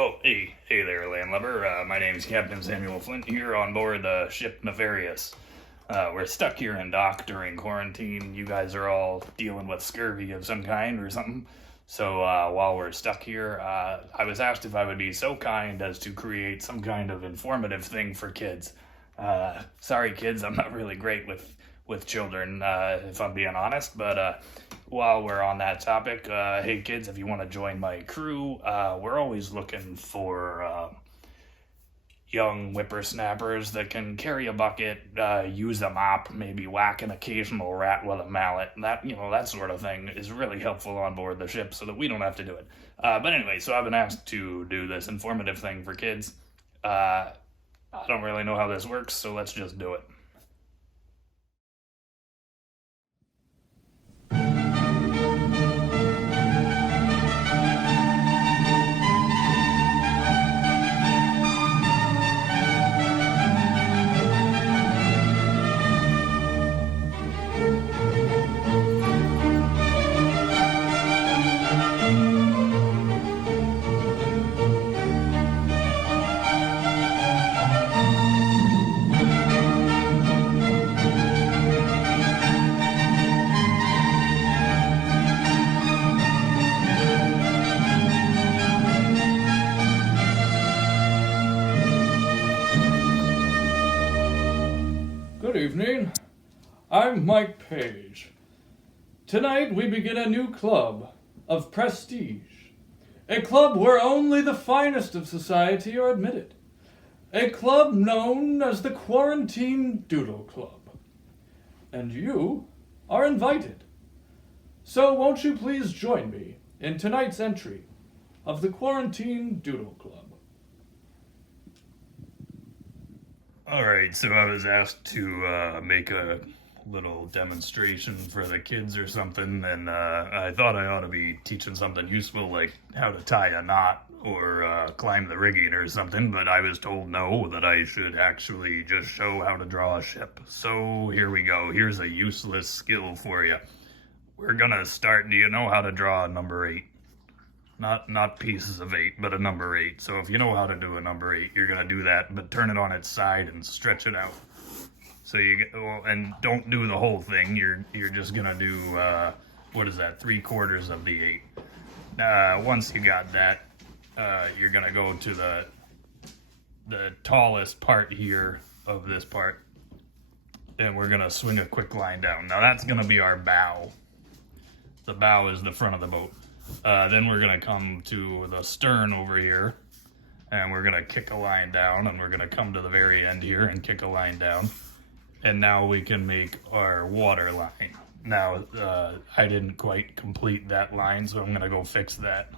Oh, hey there, landlubber. My name's Captain Samuel Flint here on board the ship Nefarious. We're stuck here in dock during quarantine. You guys are all dealing with scurvy of some kind or something. So while we're stuck here, I was asked if I would be so kind as to create some kind of informative thing for kids. Sorry, kids, I'm not really great with children, if I'm being honest, but while we're on that topic, hey kids, if you want to join my crew, we're always looking for young whippersnappers that can carry a bucket, use a mop, maybe whack an occasional rat with a mallet. That sort of thing is really helpful on board the ship so that we don't have to do it. But anyway, so I've been asked to do this informative thing for kids. I don't really know how this works, so let's just do it. Good evening. I'm Mike Page. Tonight we begin a new club of prestige. A club where only the finest of society are admitted. A club known as the Quarantine Doodle Club. And you are invited. So won't you please join me in tonight's entry of the Quarantine Doodle Club? Alright, so I was asked to make a little demonstration for the kids or something, and I thought I ought to be teaching something useful like how to tie a knot or climb the rigging or something, but I was told no, that I should actually just show how to draw a ship. So here we go. Here's a useless skill for you. We're gonna start. Do you know how to draw a number 8? Not pieces of 8, but a number 8. So if you know how to do a number 8, you're gonna do that, but turn it on its side and stretch it out. So and don't do the whole thing. You're just gonna do what is that? 3/4 of the 8. Once you got that, you're gonna go to the tallest part here of this part, and we're gonna swing a quick line down. Now that's gonna be our bow. The bow is the front of the boat. Then we're gonna come to the stern over here, and we're gonna kick a line down, and we're gonna come to the very end here and kick a line down. And now we can make our water line. Now, I didn't quite complete that line, so I'm gonna go fix that.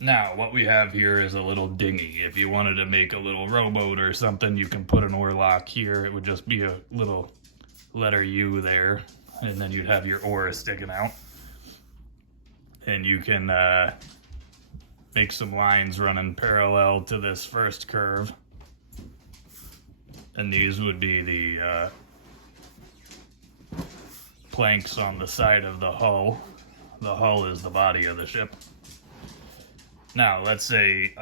Now, what we have here is a little dinghy. If you wanted to make a little rowboat or something, you can put an oar lock here. It would just be a little letter U there, and then you'd have your oar sticking out. And you can make some lines running parallel to this first curve. And these would be the planks on the side of the hull. The hull is the body of the ship. Now, let's say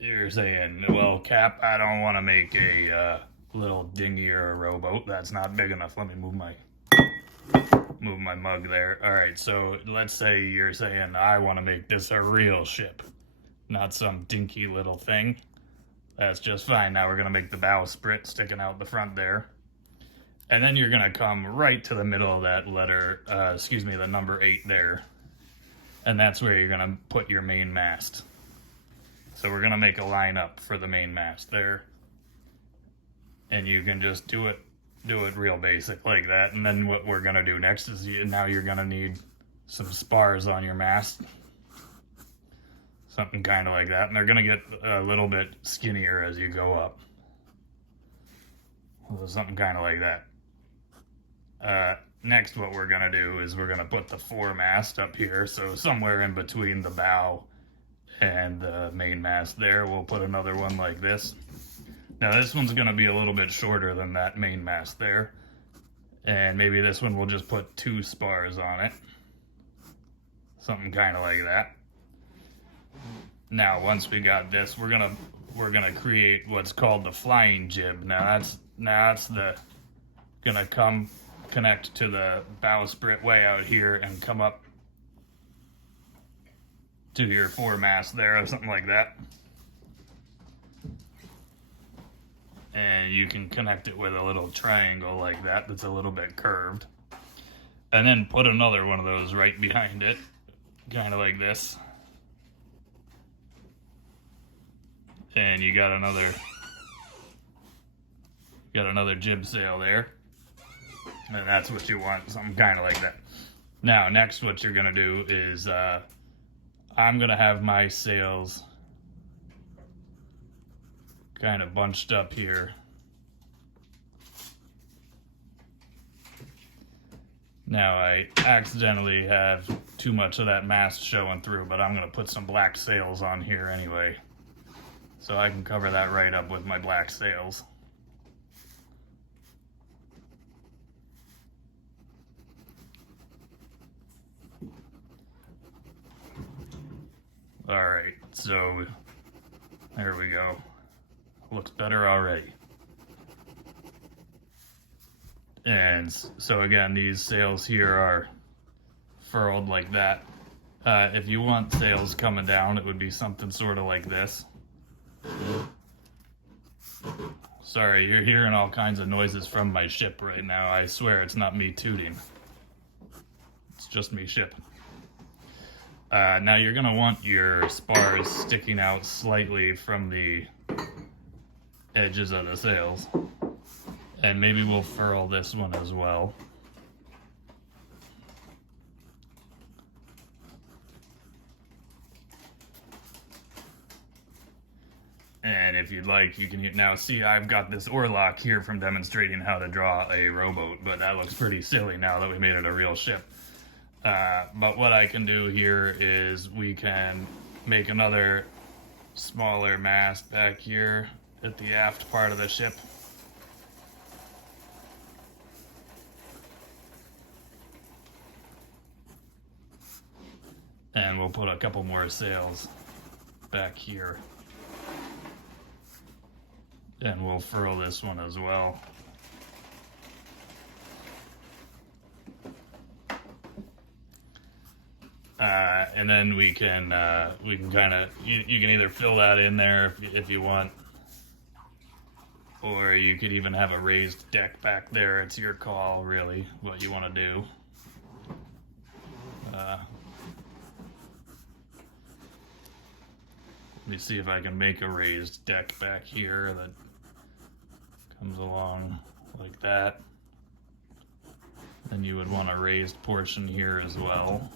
you're saying, well, Cap, I don't want to make a little dinghy or a rowboat. That's not big enough. Let me move my mug there. All right, so let's say you're saying, I want to make this a real ship, not some dinky little thing. That's just fine. Now we're going to make the bowsprit sticking out the front there. And then you're going to come right to the middle of that letter, the number 8 there. And that's where you're going to put your main mast. So we're going to make a line up for the main mast there. And you can just do it real basic like that. And then what we're going to do next is now you're going to need some spars on your mast. Something kind of like that. And they're going to get a little bit skinnier as you go up. So something kind of like that. Next, what we're going to do is we're going to put the foremast up here. So somewhere in between the bow and the main mast there, we'll put another one like this. Now this one's going to be a little bit shorter than that main mast there. And maybe this one we'll just put 2 spars on it. Something kind of like that. Now, once we got this, we're gonna create what's called the flying jib. Now that's gonna connect to the bowsprit way out here and come up to your foremast there or something like that. And you can connect it with a little triangle like that that's a little bit curved. And then put another one of those right behind it, kind of like this. And you got another jib sail there. And that's what you want, something kind of like that. Now, next what you're gonna do is, I'm gonna have my sails kind of bunched up here. Now, I accidentally have too much of that mast showing through, but I'm gonna put some black sails on here anyway. So I can cover that right up with my black sails. Alright, so there we go. Looks better already. And so again, these sails here are furled like that. If you want sails coming down, it would be something sort of like this. Sorry, you're hearing all kinds of noises from my ship right now. I swear it's not me tooting. It's just me ship. Now you're gonna want your spars sticking out slightly from the edges of the sails. And maybe we'll furl this one as well. And if you'd like, you can now see I've got this oarlock here from demonstrating how to draw a rowboat, but that looks pretty silly now that we made it a real ship. But what I can do here is we can make another smaller mast back here at the aft part of the ship. And we'll put a couple more sails back here. And we'll furl this one as well. And then we can kind of, you can either fill that in there if you want, or you could even have a raised deck back there. It's your call, really, what you want to do. Let me see if I can make a raised deck back here that comes along like that. Then you would want a raised portion here as well.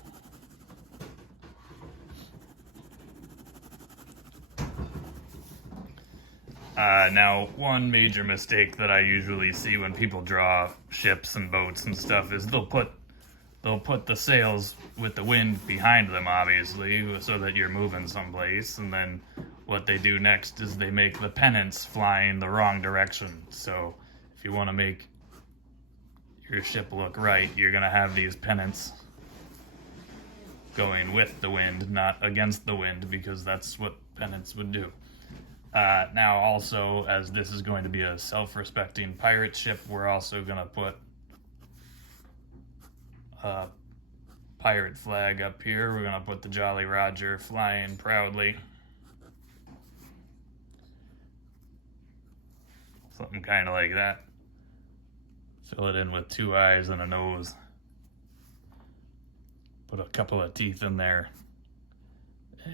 Now, one major mistake that I usually see when people draw ships and boats and stuff is they'll put the sails with the wind behind them, obviously, so that you're moving someplace, and then what they do next is they make the pennants flying the wrong direction. So if you want to make your ship look right, you're going to have these pennants going with the wind, not against the wind, because that's what pennants would do. Now also, as this is going to be a self-respecting pirate ship, we're also going to put a pirate flag up here. We're going to put the Jolly Roger flying proudly. Something kind of like that. Fill it in with two eyes and a nose. Put a couple of teeth in there.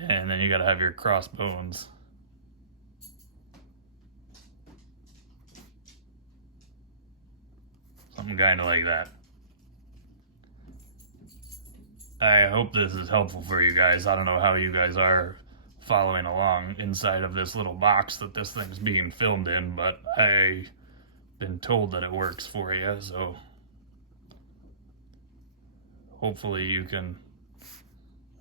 And then you got to have your crossbones. Something kind of like that. I hope this is helpful for you guys. I don't know how you guys are following along inside of this little box that this thing's being filmed in, but I've been told that it works for you, so hopefully you can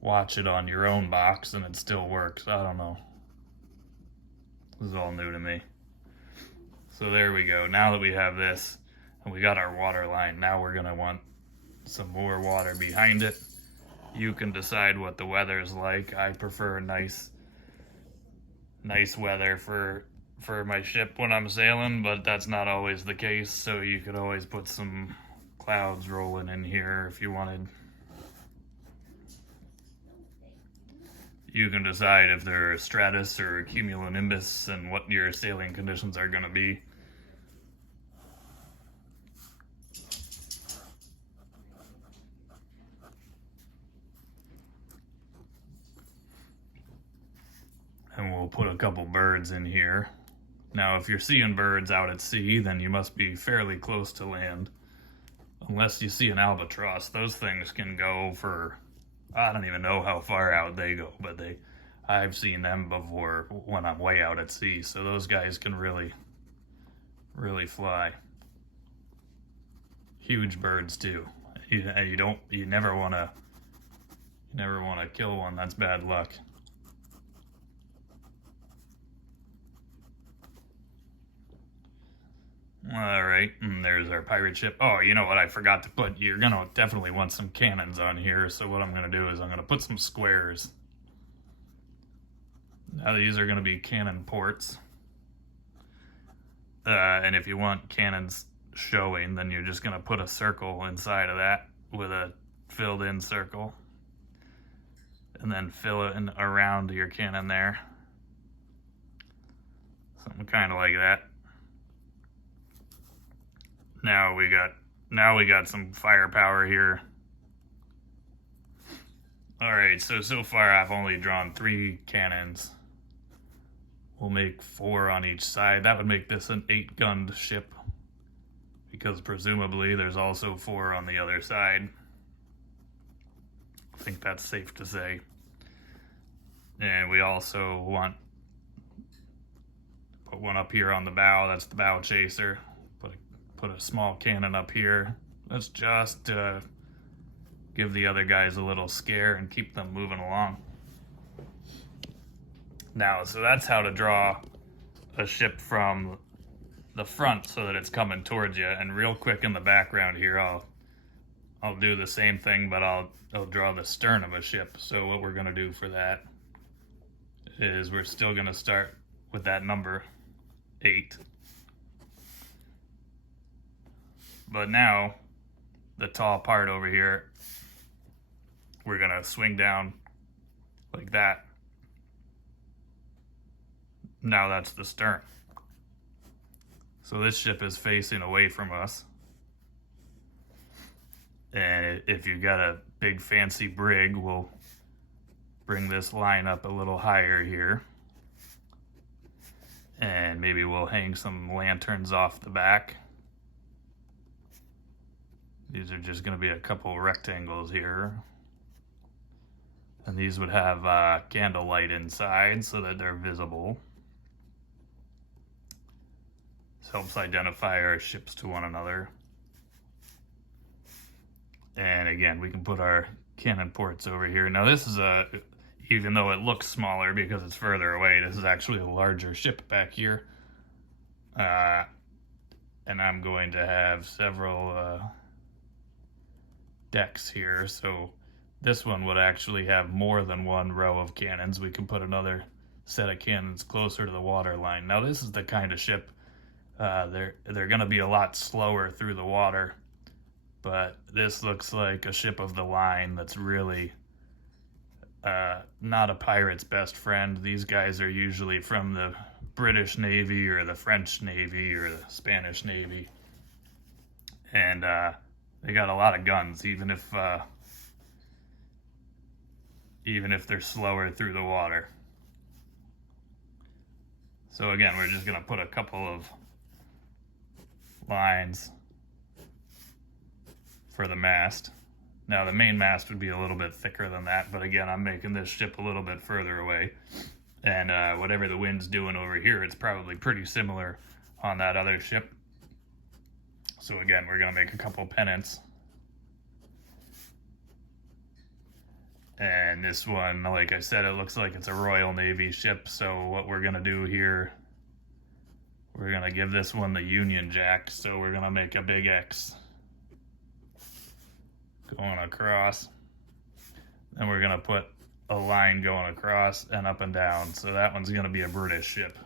watch it on your own box and it still works. I don't know. This is all new to me. So there we go. Now that we have this and we got our water line, now we're going to want some more water behind it. You can decide what the weather's like. I prefer nice weather for my ship when I'm sailing, but that's not always the case, so you could always put some clouds rolling in here if you wanted. You can decide if they're stratus or cumulonimbus and what your sailing conditions are going to be. And we'll put a couple birds in here. Now, if you're seeing birds out at sea, then you must be fairly close to land. Unless you see an albatross, those things can go for, I don't even know how far out they go, but I've seen them before when I'm way out at sea, so those guys can really fly. Huge birds too. You never want to kill one. That's bad luck. All right, and there's our pirate ship. Oh, you know what I forgot to put? You're gonna definitely want some cannons on here, so what I'm gonna do is I'm gonna put some squares. Now these are gonna be cannon ports. And if you want cannons showing, then you're just gonna put a circle inside of that with a filled in circle. And then fill it in around your cannon there. Something kind of like that. Now we got some firepower here. All right, so far I've only drawn 3 cannons. We'll make 4 on each side. That would make this an 8-gunned ship, because presumably there's also 4 on the other side. I think that's safe to say. And we also want to put one up here on the bow. That's the bow chaser. Put a small cannon up here. Let's just give the other guys a little scare and keep them moving along. Now, so that's how to draw a ship from the front so that it's coming towards you. And real quick in the background here, I'll do the same thing, but I'll draw the stern of a ship. So what we're gonna do for that is we're still gonna start with that number 8. But now, the tall part over here, we're gonna swing down like that. Now that's the stern. So this ship is facing away from us. And if you've got a big fancy brig, we'll bring this line up a little higher here. And maybe we'll hang some lanterns off the back. These are just going to be a couple rectangles here. And these would have candlelight inside so that they're visible. This helps identify our ships to one another. And again, we can put our cannon ports over here. Now this is even though it looks smaller because it's further away, this is actually a larger ship back here. And I'm going to have several decks here, so this one would actually have more than one row of cannons. We can put another set of cannons closer to the water line. Now this is the kind of ship they're going to be a lot slower through the water, but this looks like a ship of the line that's really not a pirate's best friend. These guys are usually from the British Navy or the French Navy or the Spanish Navy, and they got a lot of guns, even if they're slower through the water. So again, we're just gonna put a couple of lines for the mast. Now the main mast would be a little bit thicker than that, but again, I'm making this ship a little bit further away. And whatever the wind's doing over here, it's probably pretty similar on that other ship. So again, we're gonna make a couple pennants. And this one, like I said, it looks like it's a Royal Navy ship. So what we're gonna do here, we're gonna give this one the Union Jack. So we're gonna make a big X going across. and we're gonna put a line going across and up and down. So that one's gonna be a British ship.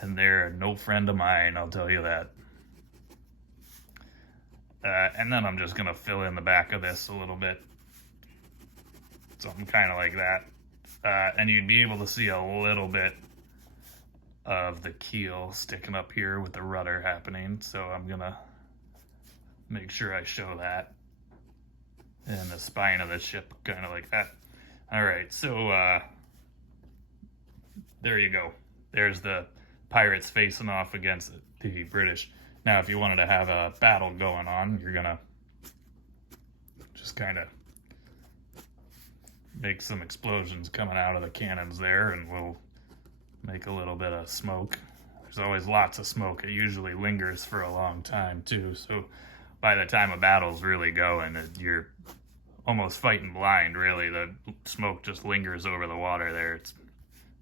And they're no friend of mine, I'll tell you that. And then I'm just gonna fill in the back of this a little bit. Something kind of like that. And you'd be able to see a little bit of the keel sticking up here with the rudder happening. So I'm gonna make sure I show that. And the spine of the ship, kind of like that. All right, so there you go. There's the pirates facing off against the British. Now, if you wanted to have a battle going on, you're gonna just kind of make some explosions coming out of the cannons there, and we'll make a little bit of smoke. There's always lots of smoke. It usually lingers for a long time too, so by the time a battle's really going, you're almost fighting blind, really. The smoke just lingers over the water there. It's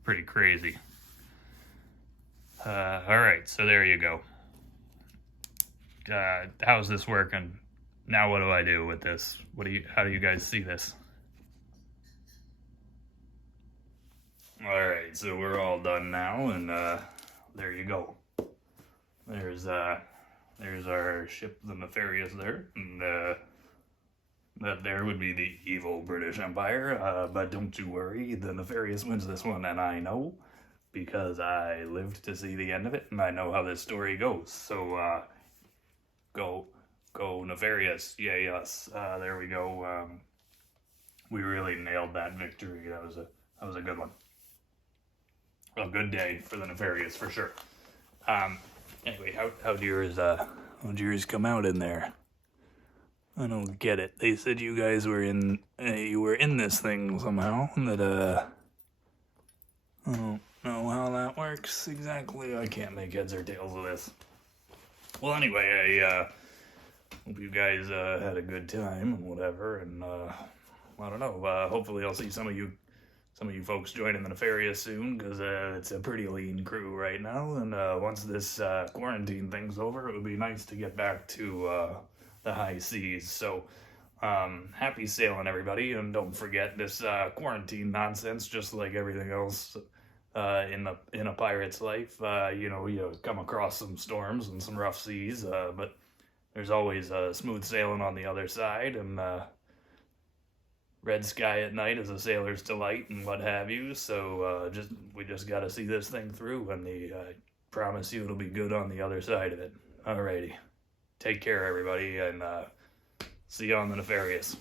pretty crazy. All right, so there you go. How's this working? Now what do I do with this? How do you guys see this? All right, so we're all done now, and there you go. There's our ship, the Nefarious, there, and that there would be the evil British Empire. But don't you worry, the Nefarious wins this one, and I know, because I lived to see the end of it, and I know how this story goes. So go Nefarious, yay us. There we go. We really nailed that victory. That was a good one. A good day for the Nefarious, for sure. Anyway, how'd yours come out in there? I don't get it. They said you guys were in this thing somehow. That I don't know how that works exactly. I can't make heads or tails of this. Well, anyway, I hope you guys had a good time and whatever. And I don't know. Hopefully, I'll see some of you folks joining the Nefarious soon, because it's a pretty lean crew right now. And once this quarantine thing's over, it would be nice to get back to the high seas. So happy sailing, everybody, and don't forget this quarantine nonsense. Just like everything else in a pirate's life, you come across some storms and some rough seas, but there's always smooth sailing on the other side, and red sky at night is a sailor's delight, and what have you. So we just got to see this thing through, and I promise you it'll be good on the other side of it. Alrighty. Take care, everybody, and see you on the Nefarious.